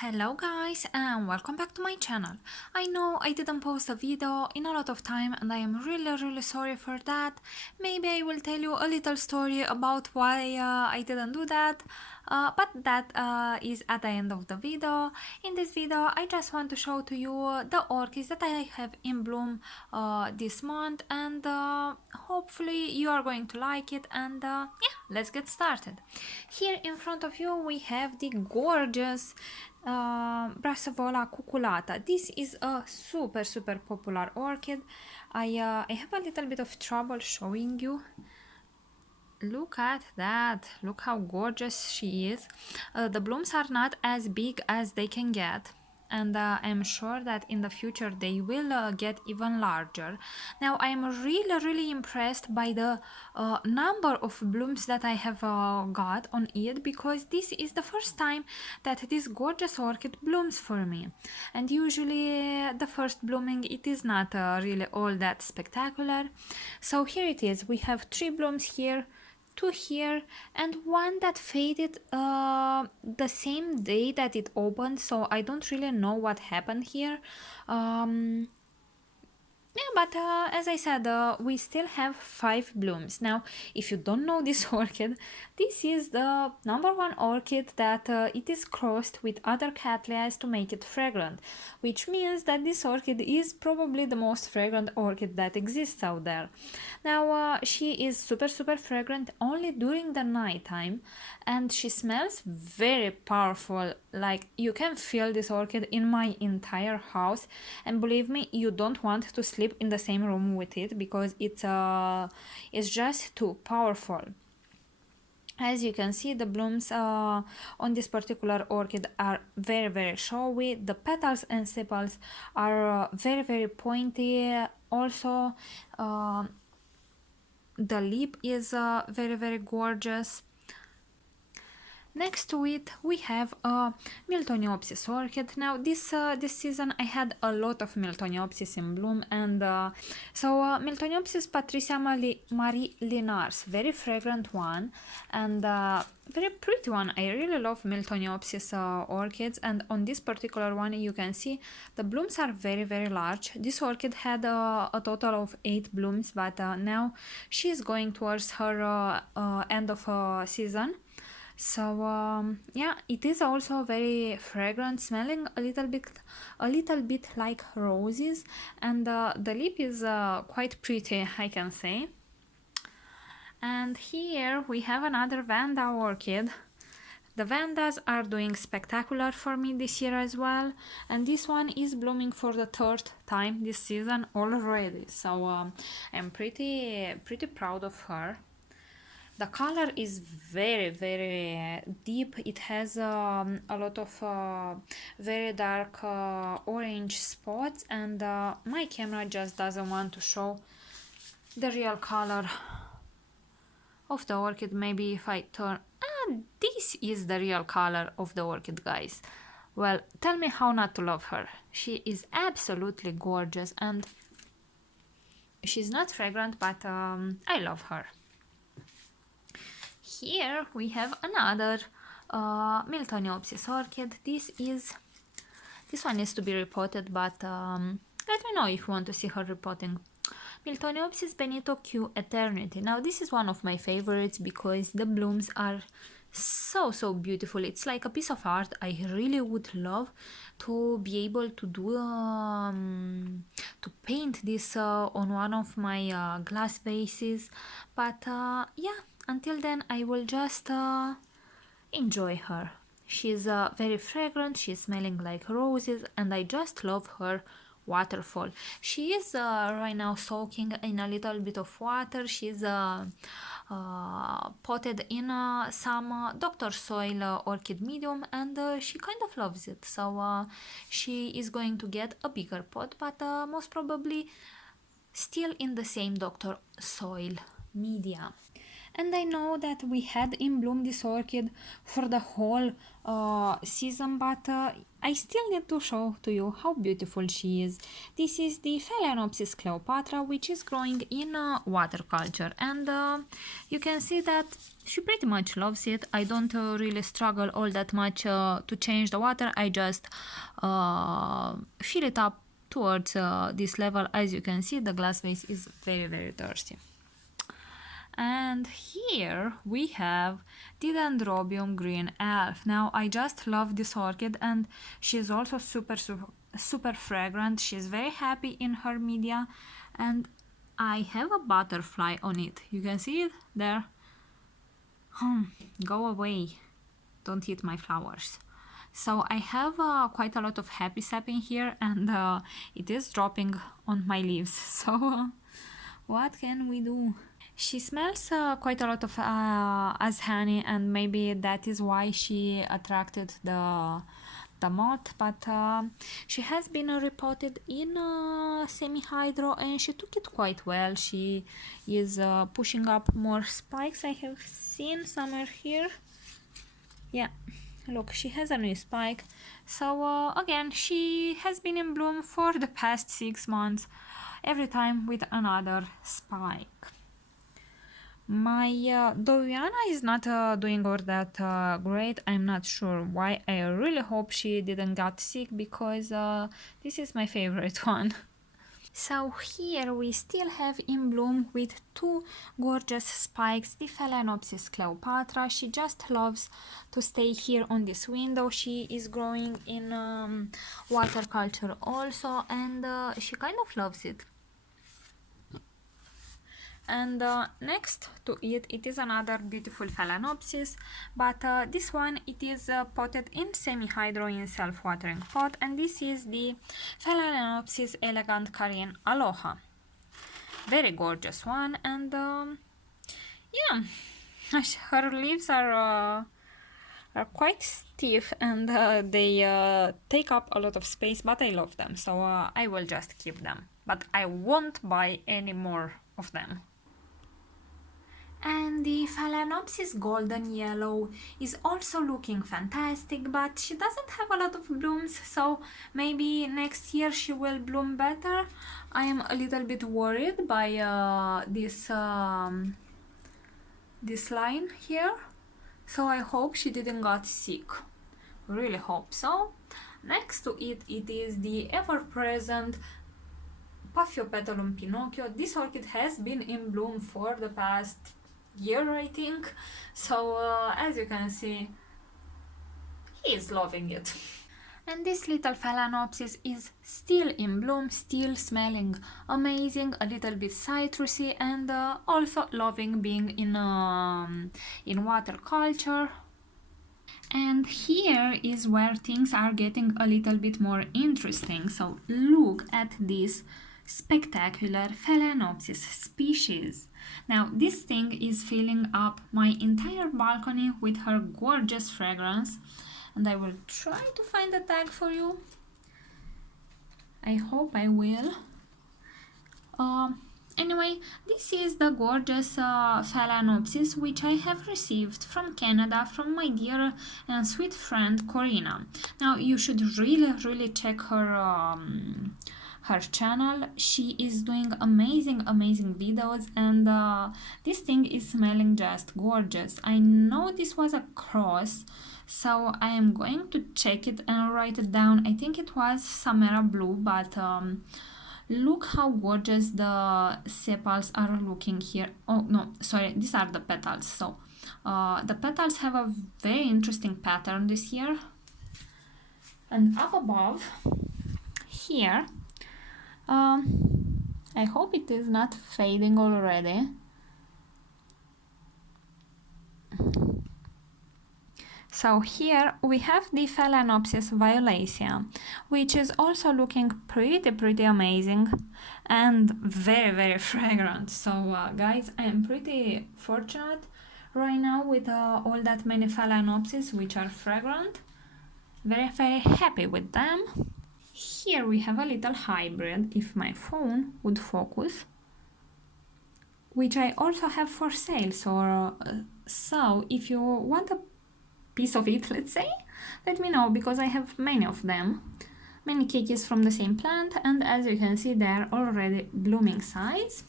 Hello guys and welcome back to my channel. I know I didn't post a video in a lot of time and I am really sorry for that. Maybe I will tell you a little story about why I didn't do that, but that is at the end of the video. In this video I just want to show to you the orchids that I have in bloom this month, and hopefully you are going to like it, and yeah, let's get started. Here in front of you we have the gorgeous Brassavola cuculata. This is a super popular orchid. I have a little bit of trouble showing you. Look at that, look how gorgeous she is. The blooms are not as big as they can get, and I'm sure that in the future they will get even larger. Now I'm really impressed by the number of blooms that I have got on it, because this is the first time that this gorgeous orchid blooms for me, and usually the first blooming it is not really all that spectacular. So here it is, we have 3 blooms here, 2 here, and 1 that faded the same day that it opened, so I don't really know what happened here. Yeah, but as I said, we still have 5 blooms. Now, if you don't know this orchid, this is the #1 orchid that it is crossed with other Cattleyas to make it fragrant, which means that this orchid is probably the most fragrant orchid that exists out there. Now, she is super fragrant only during the night time, and she smells very powerful. Like, you can feel this orchid in my entire house, and believe me, you don't want to sleep in the same room with it because it's just too powerful. As you can see, the blooms on this particular orchid are very showy. The petals and sepals are very pointy. Also, the lip is very gorgeous. Next to it we have a Miltoniopsis orchid. Now this season I had a lot of Miltoniopsis in bloom, and Miltoniopsis Patricia Marie Linars, very fragrant one and very pretty one. I really love Miltoniopsis orchids, and on this particular one you can see the blooms are very large. This orchid had a total of 8 blooms, but now she is going towards her end of season. So yeah, it is also very fragrant, smelling a little bit like roses, and the lip is quite pretty, I can say. And here we have another Vanda orchid. The Vandas are doing spectacular for me this year as well, and this one is blooming for the 3rd time this season already, so I'm pretty proud of her. The color is very deep. It has a lot of very dark orange spots, and my camera just doesn't want to show the real color of the orchid. Maybe if I turn... this is the real color of the orchid, guys. Well, tell me how not to love her. She is absolutely gorgeous, and she's not fragrant, but I love her. Here we have another Miltoniopsis orchid. This one is to be repotted, but let me know if you want to see her repotting. Miltoniopsis Benito Q Eternity. Now this is one of my favorites because the blooms are so beautiful. It's like a piece of art. I really would love to be able to do to paint this on one of my glass vases, but yeah, until then I will just enjoy her. She's very fragrant, she's smelling like roses, and I just love her waterfall. She is right now soaking in a little bit of water. She's potted in some Dr. Soil orchid medium, and she kind of loves it, so she is going to get a bigger pot, but most probably still in the same Dr. Soil medium. And I know that we had in bloom this orchid for the whole season, but I still need to show to you how beautiful she is. This is the Phalaenopsis Cleopatra, which is growing in waterculture, and you can see that she pretty much loves it. I don't really struggle all that much to change the water. I just fill it up towards this level. As you can see, the glass vase is very thirsty. And here we have the Dendrobium green elf. Now I just love this orchid, and she's also super fragrant. She's very happy in her media, and I have a butterfly on it. You can see it there. Go away, don't eat my flowers. So I have quite a lot of happy sap in here, and it is dropping on my leaves. So what can we do? She smells quite a lot of as honey, and maybe that is why she attracted the moth, but she has been reported in semi-hydro, and she took it quite well. She is pushing up more spikes. I have seen somewhere here. Yeah, look, she has a new spike. So again, she has been in bloom for the past 6 months, every time with another spike. My Doriana is not doing all that great. I'm not sure why. I really hope she didn't get sick, because this is my favorite one. So here we still have in bloom with 2 gorgeous spikes, the Phalaenopsis Cleopatra. She just loves to stay here on this window. She is growing in waterculture also, and she kind of loves it. And next to it is another beautiful Phalaenopsis, but this one, it is potted in semi-hydro in self-watering pot, and this is the Phalaenopsis elegant Carine Aloha. Very gorgeous one, and yeah, her leaves are quite stiff, and they take up a lot of space, but I love them, so I will just keep them, but I won't buy any more of them. And the Phalaenopsis golden yellow is also looking fantastic, but she doesn't have a lot of blooms, so maybe next year she will bloom better. I am a little bit worried by this line here, so I hope she didn't got sick. Really hope so. Next to it is the ever-present Paphiopedilum Pinocchio. This orchid has been in bloom for the past year, I think, so as you can see, he is loving it. And this little Phalaenopsis is still in bloom, still smelling amazing, a little bit citrusy, and also loving being in waterculture. And here is where things are getting a little bit more interesting. So look at this spectacular Phalaenopsis species. Now this thing is filling up my entire balcony with her gorgeous fragrance, and I will try to find a tag for you. I hope I will. Anyway, this is the gorgeous Phalaenopsis, which I have received from Canada from my dear and sweet friend Corina. Now you should really check her channel. She is doing amazing videos, and this thing is smelling just gorgeous. I know this was a cross, so I am going to check it and write it down. I think it was Samara Blue, but look how gorgeous the sepals are looking here. Oh no, sorry, these are the petals. So the petals have a very interesting pattern this year. And up above here, I hope it is not fading already. So here we have the Phalaenopsis violacea, which is also looking pretty amazing and very fragrant. So guys, I am pretty fortunate right now with all that many Phalaenopsis which are fragrant. Very happy with them. Here we have a little hybrid, if my phone would focus. which I also have for sale. So if you want a piece of it, let's say, let me know, because I have many of them, many cakeys from the same plant, and as you can see, they're already blooming size.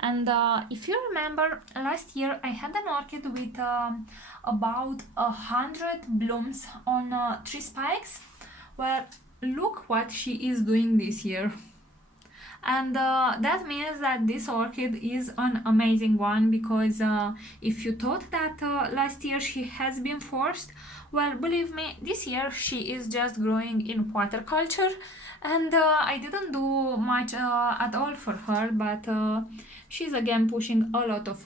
And if you remember, last year I had an orchid with about 100 blooms on 3 spikes. Well, look what she is doing this year. And that means that this orchid is an amazing one, because if you thought that last year she has been forced, well, believe me, this year she is just growing in waterculture, and I didn't do much at all for her, but she's again pushing a lot of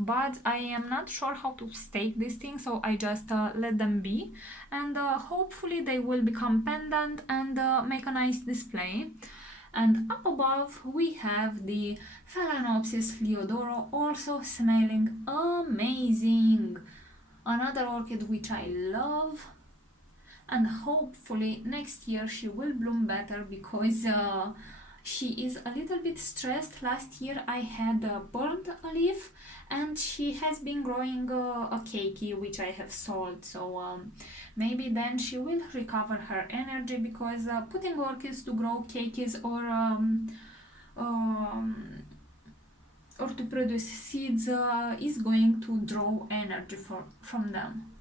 buds. I am not sure how to stake these things, so I just let them be, and hopefully they will become pendant and make a nice display. And up above we have the Phalaenopsis Fliodoro, also smelling amazing. Another orchid which I love, and hopefully next year she will bloom better, because she is a little bit stressed. Last year I had burned a leaf, and she has been growing a keiki which I have sold, so maybe then she will recover her energy, because putting orchids to grow keikis or to produce seeds is going to draw energy from them.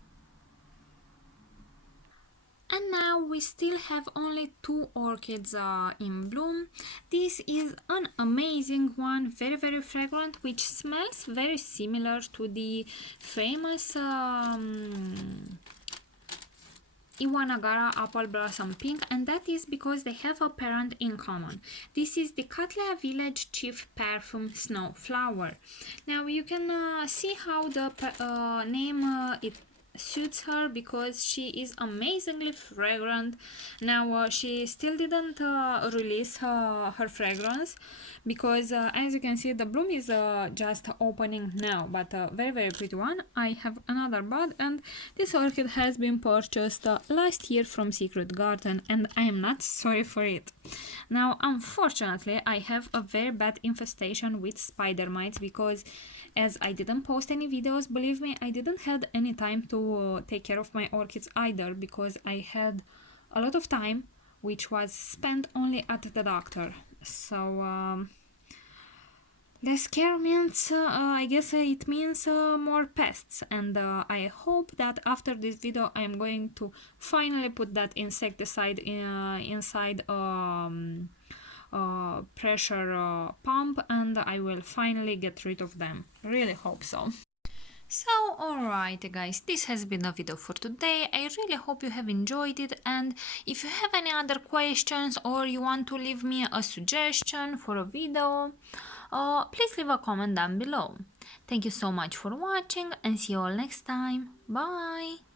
And now we still have only 2 orchids in bloom. This is an amazing one, very very fragrant, which smells very similar to the famous Iwanagara Apple Blossom Pink, and that is because they have a parent in common. This is the Cattleya Village Chief Perfume Snow Flower. Now you can see how the name it suits her, because she is amazingly fragrant. Now she still didn't release her fragrance, because as you can see, the bloom is just opening now, but very very pretty one. I have another bud, and this orchid has been purchased last year from Secret Garden, and I am not sorry for it. Now unfortunately I have a very bad infestation with spider mites, because as I didn't post any videos, believe me, I didn't have any time to take care of my orchids either, because I had a lot of time which was spent only at the doctor. So less care means, I guess it means more pests, and I hope that after this video I'm going to finally put that insecticide inside pressure pump, and I will finally get rid of them. Really hope so. So alright guys, this has been the video for today. I really hope you have enjoyed it, and if you have any other questions or you want to leave me a suggestion for a video, please leave a comment down below. Thank you so much for watching, and see you all next time. Bye!